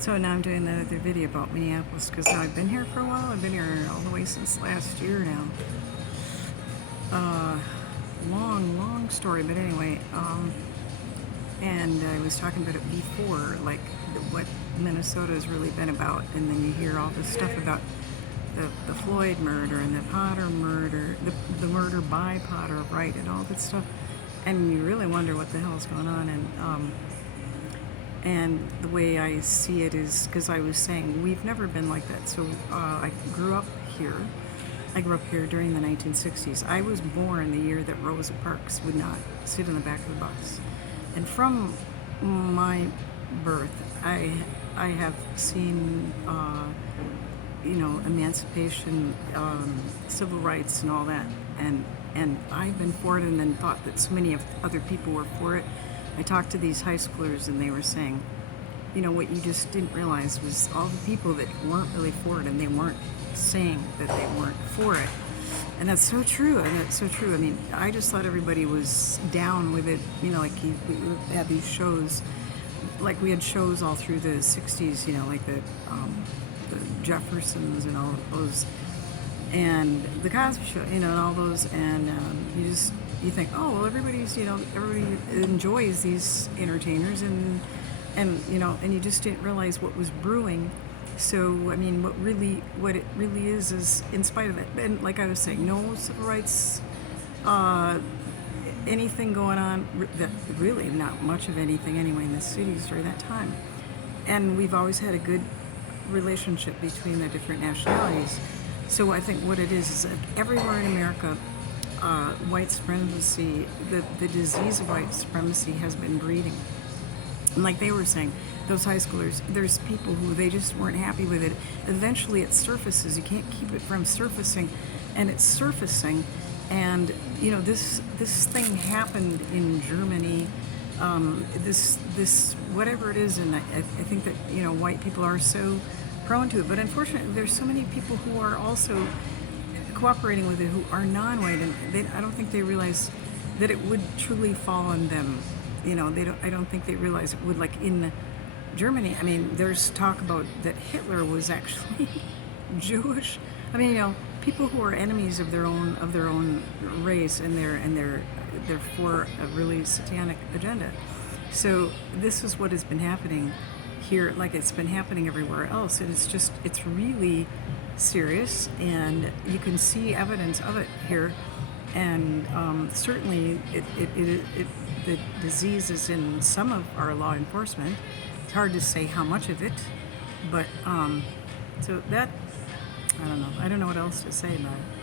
So now I'm doing another video about Minneapolis because now I've been here for a while. I've been here all the way since last year now. Long story, but anyway. And I was talking about it before, like what Minnesota has really been about, and then you hear all this stuff about the Floyd murder and the Potter murder, the murder by Potter, right, and all that stuff, and you really wonder what the hell's going on. And the way I see it is, because I was saying, we've never been like that. So I grew up here. I grew up here during the 1960s. I was born the year that Rosa Parks would not sit in the back of the bus. And from my birth, I have seen, emancipation, civil rights and all that. And I've been for it, and then thought that so many of other people were for it. I talked to these high schoolers, and they were saying, what you just didn't realize was all the people that weren't really for it, and they weren't saying that they weren't for it. And that's so true, and that's so true. I mean, I just thought everybody was down with it, like we had these shows, like we had shows all through the 60s, like the Jeffersons and all of those, and the Cosby Show, and all those, and you think, oh, well, everybody enjoys these entertainers, and you just didn't realize what was brewing. So, I mean, what it really is in spite of it, and like I was saying, no civil rights, anything going on, that really not much of anything anyway in the cities during that time. And we've always had a good relationship between the different nationalities. So I think what it is that everywhere in America, white supremacy, the disease of white supremacy has been breeding. And like they were saying, those high schoolers, there's people who they just weren't happy with it. Eventually it surfaces. You can't keep it from surfacing, and it's surfacing. And this thing happened in Germany. This whatever it is, and I think that white people are so prone to it. But unfortunately, there's so many people who are also cooperating with it who are non-white, and I don't think they realize that it would truly fall on them. I don't think they realize it would, like in Germany. I mean, there's talk about that Hitler was actually Jewish. I mean, people who are enemies of their own race, and they're for a really satanic agenda. So this is what has been happening here, like it's been happening everywhere else, and it's really serious, and you can see evidence of it here. And certainly the disease is in some of our law enforcement. It's hard to say how much of it, but so that, I don't know what else to say about it.